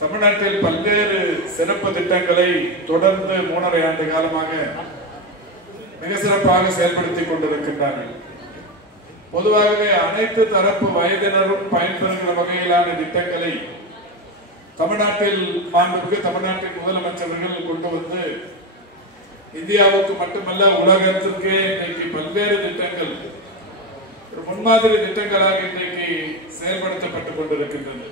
தமிழ்நாட்டில் பல்வேறு சிறப்பு திட்டங்களை தொடர்ந்து 3.5 ஆண்டு காலமாக மிக சிறப்பாக செயல்படுத்திக் கொண்டிருக்கின்றார்கள். பொதுவாகவே அனைத்து தரப்பு வயதினரும் பயன்பெறுகிற வகையிலான திட்டங்களை தமிழ்நாட்டின் முதலமைச்சர்கள் கொண்டு வந்து இந்தியாவுக்கு மட்டுமல்ல உலகத்திற்கே இன்றைக்கு பல்வேறு திட்டங்கள் முன்மாதிரி திட்டங்களாக இன்றைக்கு செயல்படுத்தப்பட்டுக் கொண்டிருக்கின்றன.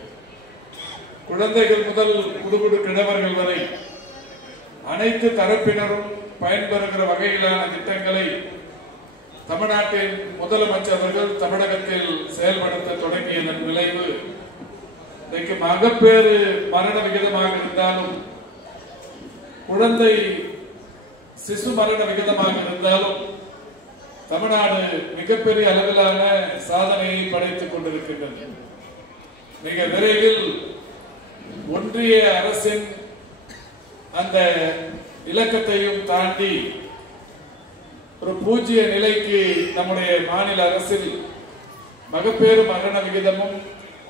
குழந்தைகள் முதல் முதுகுடு கிழவர்கள் வரை அனைத்து தரப்பினரும் பயன்பெறுகிற வகையிலான திட்டங்களை தமிழ்நாட்டின் முதலமைச்சர்கள் தமிழகத்தில் செயல்படுத்த தொடங்கியதன் விளைவு இன்றைக்கு மகப்பேறு மரண விகிதமாக இருந்தாலும் குழந்தை சிசு மரண விகிதமாக இருந்தாலும் தமிழ்நாடு மிகப்பெரிய அளவிலான சாதனையை படைத்துக் கொண்டிருக்கின்றது. மிக விரைவில் ஒன்றிய அரசின் அந்த இலக்கத்தையும் தாண்டி ஒரு பூஜ்ய நிலைக்கு நம்முடைய மாநில அரசில் மகப்பேறு மரண விகிதமும்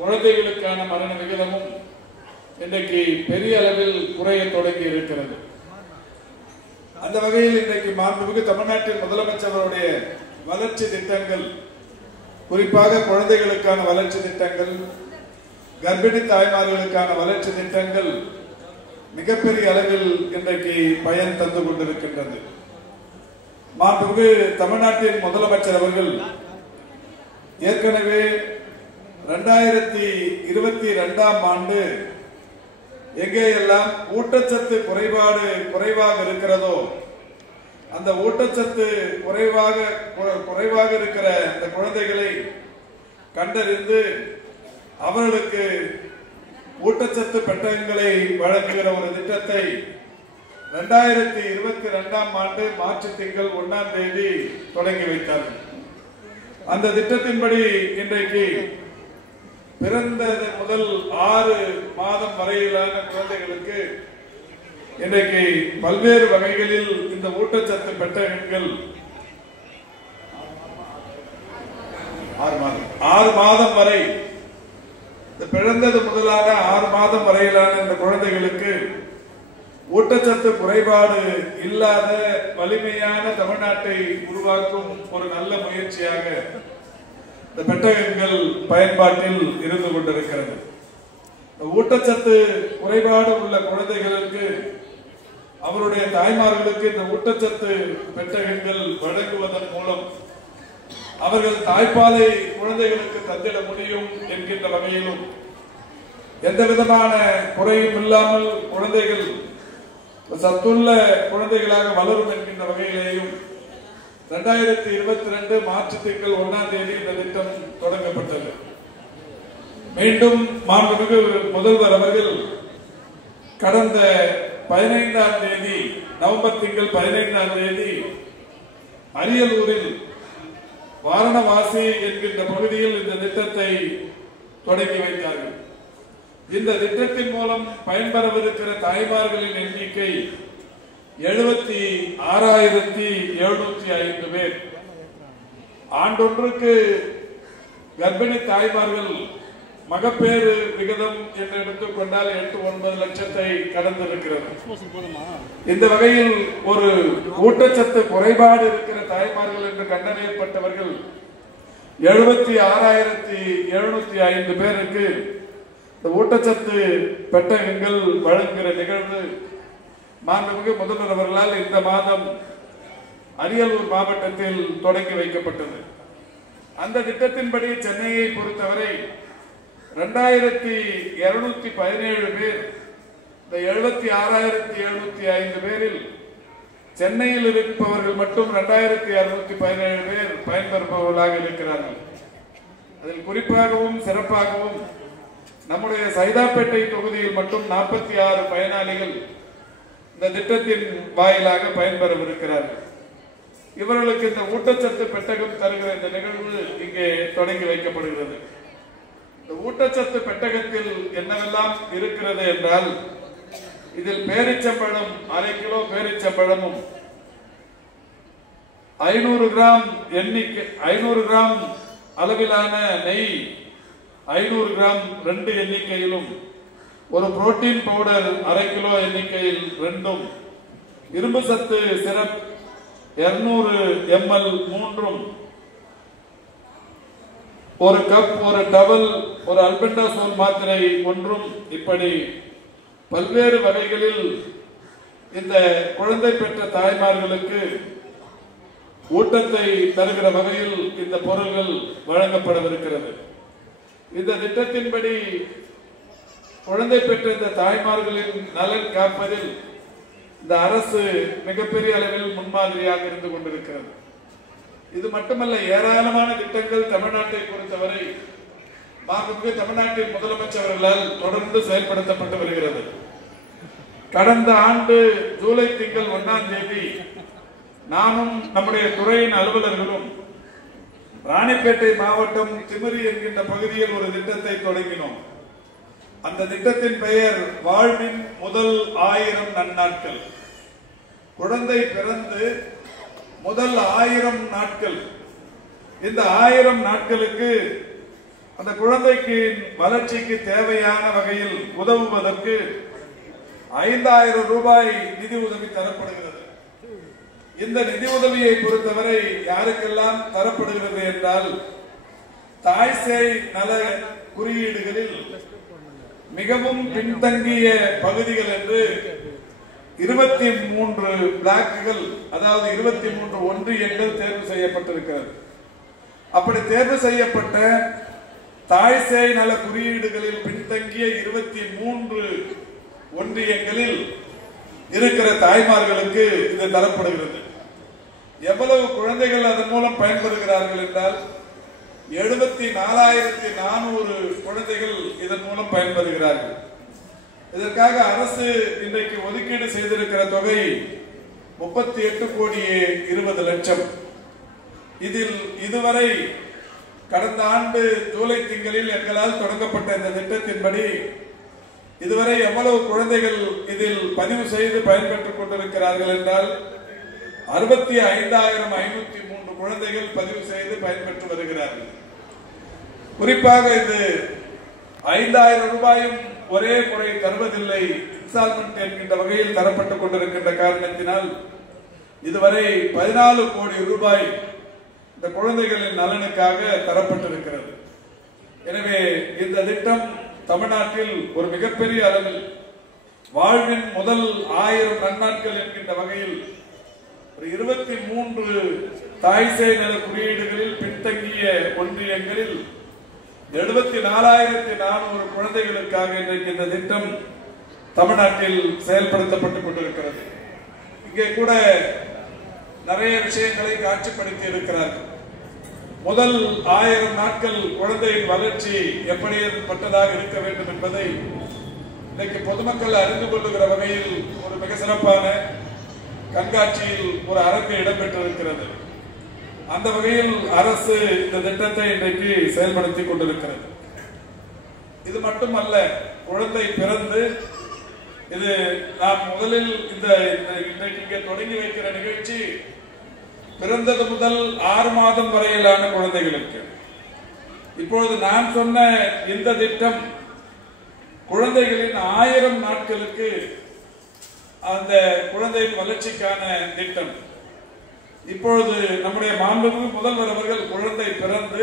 குழந்தைகளுக்கான மரண விகிதமும் இன்றைக்கு பெரிய அளவில் குறைய தொடங்கி இருக்கிறது. அந்த வகையில் இன்றைக்கு மாண்புமிகு தமிழ்நாட்டின் முதலமைச்சருடைய வளர்ச்சி திட்டங்கள், குறிப்பாக குழந்தைகளுக்கான வளர்ச்சி திட்டங்கள், கர்ப்பிணி தாய்மார்களுக்கான வளர்ச்சி திட்டங்கள் மிகப்பெரிய அளவில் இன்றைக்கு பயன் தந்து கொண்டிருக்கின்றது. மாண்புமிகு தமிழ்நாட்டின் முதலமைச்சர் அவர்கள் ஏற்கனவே 2022ஆம் ஆண்டு எங்கேயெல்லாம் ஊட்டச்சத்து குறைவாக இருக்கிறதோ அந்த ஊட்டச்சத்து குறைவாக இருக்கிற அந்த குழந்தைகளை கண்டறிந்து அவர்களுக்கு ஊட்டச்சத்து பெட்டகங்களை வழங்குகிற ஒரு திட்டத்தை 2022ஆம் ஆண்டு மார்ச் திங்கள் 1ஆம் தேதி தொடங்கி வைத்தார்கள். அந்த திட்டத்தின்படி இன்றைக்கு பிறந்தது முதல் 6 மாதம் வரையிலான குழந்தைகளுக்கு இன்றைக்கு பல்வேறு வகைகளில் இந்த ஊட்டச்சத்து பெட்டகங்கள் 6 மாதம் வரை பிறந்தது முதலான 6 மாதம் வரையிலான இந்த குழந்தைகளுக்கு ஊட்டச்சத்து குறைபாடு இல்லாத வலிமையான தமிழ்நாட்டை உருவாக்கும் ஒரு நல்ல முயற்சியாக இந்த பெட்டகங்கள் பயன்பாட்டில் இருந்து கொண்டிருக்கிறது. ஊட்டச்சத்து குறைபாடு உள்ள குழந்தைகளுக்கு அவருடைய தாய்மார்களுக்கு இந்த ஊட்டச்சத்து பெட்டகங்கள் வழங்குவதன் மூலம் அவர்கள் தாய்ப்பாலை குழந்தைகளுக்கு தந்திட முடியும் என்கின்ற வகையிலும் எந்த விதமான குறையும் இல்லாமல் குழந்தைகள் சத்துள்ள குழந்தைகளாக வளரும் என்கின்ற வகையிலேயும் 2022 மார்ச் திங்கள் 1ஆம் தேதி இந்த திட்டம் தொடங்கப்பட்டது. மீண்டும் மாண்புமிகு முதல்வர் அவர்கள் கடந்த 15ஆம் தேதி நவம்பர் திங்கள் 15ஆம் தேதி அரியலூரில் வாரணவாசி என்கின்ற பகுதியில் இந்த திட்டத்தை தொடங்கி வைத்தார்கள். இந்த திட்டத்தின் மூலம் பயன்பெறவிருக்கிற தாய்மார்களின் எண்ணிக்கை 76,705 பேர். ஆண்டொன்றுக்கு கர்ப்பிணி தாய்மார்கள் மகப்பேறு விகிதம் என்று எடுத்துக்கொண்டால் 8-9 லட்சத்தை கடந்திருக்கிறது. இந்த வகையில் ஒரு ஊட்டச்சத்து குறைபாடு இருக்கிற தாய்மார்கள் என்று கண்டறியப்பட்டவர்கள் 76,705 பேருக்கு இந்த ஊட்டச்சத்து பெட்டகங்கள் வழங்குகிற நிகழ்வு மாண்புமிகு முதல்வர் அவர்களால் இந்த மாதம் அரியலூர் மாவட்டத்தில் தொடங்கி வைக்கப்பட்டது. அந்த திட்டத்தின்படி சென்னையை பொறுத்தவரை 2,217 பேர், இந்த 76,705 பேரில் சென்னையில் இருப்பவர்கள் மட்டும் 2,217 பேர் பயன்பெறுபவர்களாக இருக்கிறார்கள். அதில் குறிப்பாகவும் சிறப்பாகவும் நம்முடைய சைதாப்பேட்டை தொகுதியில் மட்டும் 46 பயனாளிகள் இந்த திட்டத்தின் வாயிலாக பயன்பெறவிருக்கிறார்கள். இவர்களுக்கு இந்த ஊட்டச்சத்து பெட்டகம் தருகிற இந்த நிகழ்வு இங்கே தொடங்கி வைக்கப்படுகிறது. இந்த ஊட்டச்சத்து பெட்டகத்தில் என்னவெல்லாம் இருக்கிறது என்றால், இதில் பேரிச்சம்பழம் 1/2 கிலோ பேரிச்சம்பழமும் 500 கிராம் எண்ணிக்கை 500 கிராம் அளவிலான நெய் 500 கிராம் 2 எண்ணிக்கையிலும் ஒரு புரோட்டீன் பவுடர் 1/2 கிலோ எண்ணிக்கையில் 2, இரும்பு சத்து சிரப் 200 ml 3, ஒரு கப், ஒரு டவல், ஒரு அல்பெண்டாசோல் மாத்திரை 1, இப்படி பல்வேறு வகைகளில் இந்த குழந்தை பெற்ற தாய்மார்களுக்கு ஊட்டத்தை தருகிற வகையில் இந்த பொருள்கள் வழங்கப்படவிருக்கிறது. இந்த திட்டத்தின்படி குழந்தை பெற்ற இந்த தாய்மார்களின் நலன் காப்பதில் இந்த அரசு மிகப்பெரிய அளவில் முன்மாதிரியாக இருந்து கொண்டிருக்கிறது. இது மட்டுமல்ல, ஏராளமான திட்டங்கள் தமிழ்நாட்டை பொறுத்தவரை மாண்புமிகு தமிழ்நாட்டின் முதலமைச்சர் அவர்களால் தொடர்ந்து செயல்படுத்தப்பட்டு வருகிறது. கடந்த ஆண்டு ஜூலை திங்கள் 1ஆம் தேதி நானும் நம்முடைய துறையின் அலுவலர்களும் ராணிப்பேட்டை மாவட்டம் திமிரி என்கின்ற பகுதியில் ஒரு திட்டத்தை தொடங்கினோம். அந்த திட்டத்தின் பெயர் வாழ்வின் முதல் 1000 நன்னாட்கள். குழந்தை பிறந்து முதல் 1000 நாட்கள், இந்த 1000 நாட்களுக்கு அந்த குழந்தைக்கு வளர்ச்சிக்கு தேவையான வகையில் உதவுவதற்கு 5000 ரூபாய் நிதி உதவி தரப்படுகிறது. இந்த நிதி உதவியை பொறுத்தவரை யாருக்கெல்லாம் தரப்படுகிறது என்றால், தாய் சேய் நல குறியீடுகளில் மிகவும் பின்தங்கிய பகுதிகள் என்று 23 பிளாக்குகள், அதாவது 23 ஒன்றியங்கள் தேர்வு செய்யப்பட்டிருக்கிறது. அப்படி தேர்வு செய்யப்பட்ட தாய் சேய் நல குறியீடுகளில் பின்தங்கிய 23 ஒன்றியங்களில் இருக்கிற தாய்மார்களுக்கு இது தரப்படுகிறது. எவ்வளவு குழந்தைகள் அதன் மூலம் பயன்பெறுகிறார்கள் என்றால் 74,400 குழந்தைகள் இதன் மூலம் பயன்பெறுகிறார்கள். இதற்காக அரசு இன்றைக்கு ஒதுக்கீடு செய்திருக்கிற தொகை 38,20,00,000. இதில் இதுவரை கடந்த ஆண்டு ஜூலை திங்களில் எங்களால் தொடங்கப்பட்ட இந்த திட்டத்தின்படி இதுவரை எவ்வளவு குழந்தைகள் இதில் பதிவு செய்து பயன்பெற்றுக் கொண்டிருக்கிறார்கள் என்றால் 65,503 குழந்தைகள் பதிவு செய்து பயன்பெற்று வருகிறார்கள். குறிப்பாக இது 5,000 ரூபாயும் ஒரே முறை தருவதில்லை, இன்ஸ்டால்மெண்ட் என்கின்ற வகையில் தரப்பட்டுக் கொண்டிருக்கின்ற காரணத்தினால் இதுவரை 14 கோடி ரூபாய் இந்த குழந்தைகளின் நலனுக்காக தரப்பட்டிருக்கிறது. எனவே இந்த திட்டம் தமிழ்நாட்டில் ஒரு மிகப்பெரிய அளவில் வாழ்வின் முதல் 1000 நன்னாட்கள் என்கின்ற வகையில் 23 தாய் சேய் நல குறியீடுகளில் பின்தங்கிய ஒன்றியங்களில் 74,400 குழந்தைகளுக்காக இன்றைக்கு இந்த திட்டம் தமிழ்நாட்டில் செயல்படுத்தப்பட்டுக் கொண்டிருக்கிறது. இங்கே கூட நிறைய விஷயங்களை காட்சிப்படுத்தி இருக்கிறார்கள். முதல் 1000 நாட்கள் குழந்தையின் வளர்ச்சி எப்படிப்பட்டதாக இருக்க வேண்டும் என்பதை இன்றைக்கு பொதுமக்கள் அறிந்து கொள்ளுகிற வகையில் ஒரு மிக சிறப்பான கண்காட்சியில் ஒரு அரங்கு இடம்பெற்றிருக்கிறது. அந்த வகையில் அரசு இந்த திட்டத்தை இன்றைக்கு செயல்படுத்திக் கொண்டிருக்கிறது. இது மட்டுமல்ல, குழந்தை பிறந்து இது நாம் முதலில் இன்றைக்கு இங்கே தொடங்கி வைக்கிற நிகழ்ச்சி பிறந்தது முதல் 6 மாதம் வரையிலான குழந்தைகளுக்கு. இப்பொழுது நான் சொன்ன இந்த திட்டம் குழந்தைகளின் 1000 நாட்களுக்கு அந்த குழந்தையின் வளர்ச்சிக்கான திட்டம். இப்பொழுது நம்முடைய மாண்புமிகு முதல்வர் அவர்கள் குழந்தை பிறந்து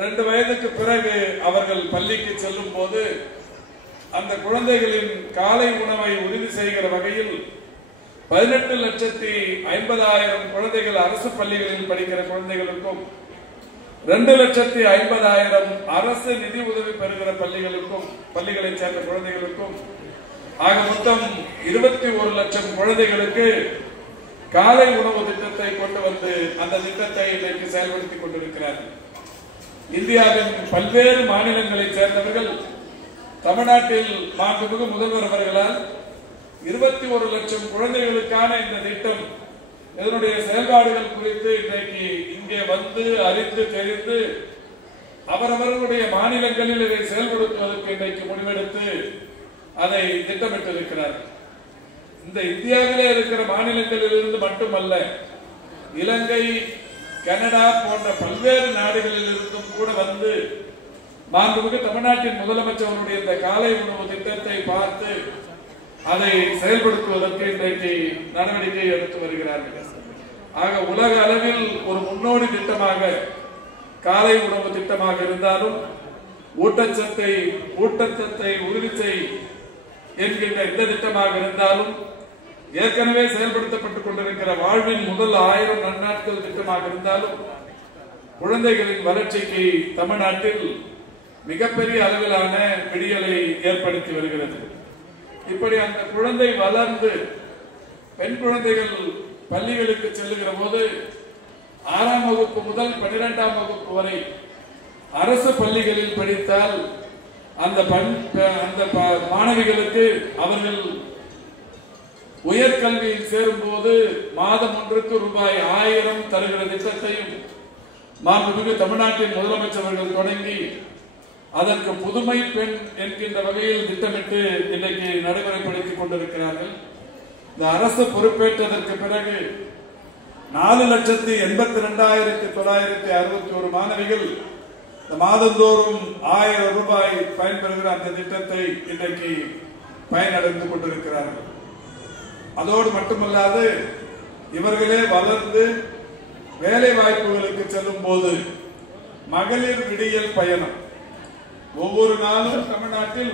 2 வயதுக்கு பிறகு அவர்கள் பள்ளிக்கு செல்லும் போது அந்த குழந்தைகளின் காலை உணவை உறுதி செய்கிற வகையில் 18,50,000 குழந்தைகள் அரசு பள்ளிகளில் படிக்கிற குழந்தைகளுக்கும் 2,50,000 அரசு நிதி உதவி பெறுகிற பள்ளிகளை சேர்ந்த குழந்தைகளுக்கும் ஆக மொத்தம் 21 லட்சம் குழந்தைகளுக்கு காலை உணவு திட்டத்தை கொண்டு வந்து அந்த திட்டத்தை இன்றைக்கு செயல்படுத்திக் கொண்டிருக்கிறார்கள். இந்தியாவின் பல்வேறு மாநிலங்களை சேர்ந்தவர்கள் தமிழ்நாட்டில் மாண்புமிகு முதல்வர் அவர்களால் 21 லட்சம் குழந்தைகளுக்கான இந்த திட்டம் இதனுடைய செயல்பாடுகள் குறித்து இன்றைக்கு இங்கே வந்து அறிந்து தெரிந்து அவரவர்களுடைய மாநிலங்களில் இதை செயல்படுத்துவதற்கு இன்றைக்கு முடிவெடுத்து அதை திட்டமிட்டிருக்கிறார்கள். இந்த இந்தியாவிலே இருக்கிற மாநிலங்களில் இருந்து மட்டுமல்ல, இலங்கை, கனடா போன்ற பல்வேறு நாடுகளில் இருந்தும் கூட வந்து மாண்புமிகு தமிழ்நாட்டின் முதலமைச்சருடைய இந்த காலை உணவு திட்டத்தை பார்த்து அதை செயல்படுத்துவதற்கு இன்றைக்கு நடவடிக்கை எடுத்து வருகிறார்கள். ஆக உலக அளவில் ஒரு முன்னோடி திட்டமாக காலை உணவு திட்டமாக இருந்தாலும் ஊட்டச்சத்தை உறுதி செய் என்கின்ற இந்த திட்டமாக இருந்தாலும் ஏற்கனவே செயல்படுத்தப்பட்டுக் கொண்டிருக்கிற வாழ்வின் முதல் 1000 நன்னாட்கள் திட்டமாக இருந்தாலும் குழந்தைகளின் வளர்ச்சிக்கு தமிழ்நாட்டில் மிகப்பெரிய அளவிலான விடியலை ஏற்படுத்தி வருகிறது. இப்படி அந்த குழந்தை வளர்ந்து பெண் குழந்தைகள் பள்ளிகளுக்கு செல்லுகிற போது 6ஆம் வகுப்பு முதல் 12ஆம் வகுப்பு வரை அரசு பள்ளிகளில் படித்தால் அந்த மாணவிகளுக்கு அவர்கள் உயர்கல்வியில் சேரும் போது மாதம் ஒன்றுக்கு ரூபாய் 1000 தருகிற திட்டத்தையும் மாண்புமிகு தமிழ்நாட்டின் முதலமைச்சர்கள் தொடங்கி அதற்கு புதுமை பெண் என்கின்ற வகையில் திட்டமிட்டு இன்றைக்கு நடைமுறைப்படுத்திக் கொண்டிருக்கிறார்கள். இந்த அரசு பொறுப்பேற்றதற்கு பிறகு 4,82,961 மாணவிகள் மாதந்தோறும் 1000 ரூபாய் பயன்பெறுகிற அந்த திட்டத்தை இன்றைக்கு பயனடைந்து கொண்டிருக்கிறார்கள். அதோடு மட்டுமல்லாது இவர்களே வளர்ந்து வேலை வாய்ப்புகளுக்கு செல்லும் போது மகளிர் விடியல் பயணம் ஒவ்வொரு நாளும் தமிழ்நாட்டில்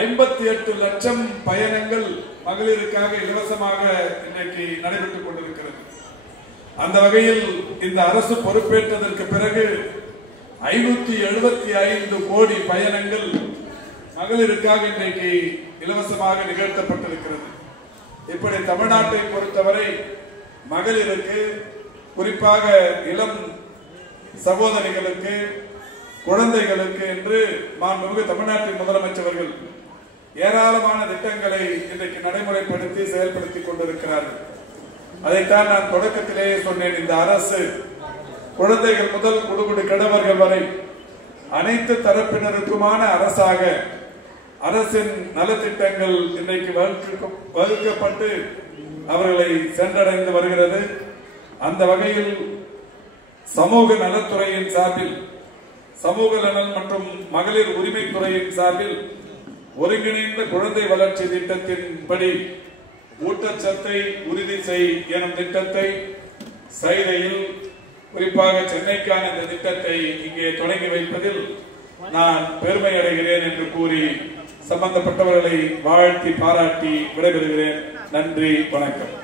58 லட்சம் பயணங்கள் மகளிருக்காக இலவசமாக இன்றைக்கு நடைபெற்றுக் கொண்டிருக்கிறது. அந்த வகையில் இந்த அரசு பொறுப்பேற்றதற்கு பிறகு 575 கோடி பயணங்கள் மகளிருக்காக இன்றைக்கு இலவசமாக நிகழ்த்தப்பட்டிருக்கிறது. இப்படி தமிழ்நாட்டை பொறுத்தவரை மகளிருக்கு, குறிப்பாக இளம் சகோதரிகளுக்கு, குழந்தைகளுக்கு என்று மாண்புமிகு தமிழ்நாட்டின் முதலமைச்சர்கள் ஏராளமான திட்டங்களை இன்றைக்கு நடைமுறைப்படுத்தி செயல்படுத்திக் கொண்டிருக்கிறார்கள். அதைத்தான் நான் தொடக்கத்திலேயே சொன்னேன். இந்த அரசு குழந்தைகள் முதல் குடுகுடு கிழவர்கள் வரை அனைத்து தரப்பினருக்குமான அரசாக அரசின் நலத்திட்டங்கள் இன்றைக்கு வகுக்கப்பட்டு அவர்களை சென்றடைந்து வருகிறது. அந்த வகையில் சமூக நலத்துறையின் சார்பில், சமூக நலன் மற்றும் மகளிர் உரிமைத்துறையின் சார்பில் ஒருங்கிணைந்த குழந்தை வளர்ச்சி திட்டத்தின்படி ஊட்டச்சத்தை உறுதி செய் எனும் திட்டத்தை சைதையில், குறிப்பாக சென்னைக்கான இந்த திட்டத்தை இங்கே தொடங்கி வைப்பதில் நான் பெருமை அடைகிறேன் என்று கூறி சம்பந்தப்பட்டவர்களை வாழ்த்தி பாராட்டி விடைபெறுகிறேன். நன்றி, வணக்கம்.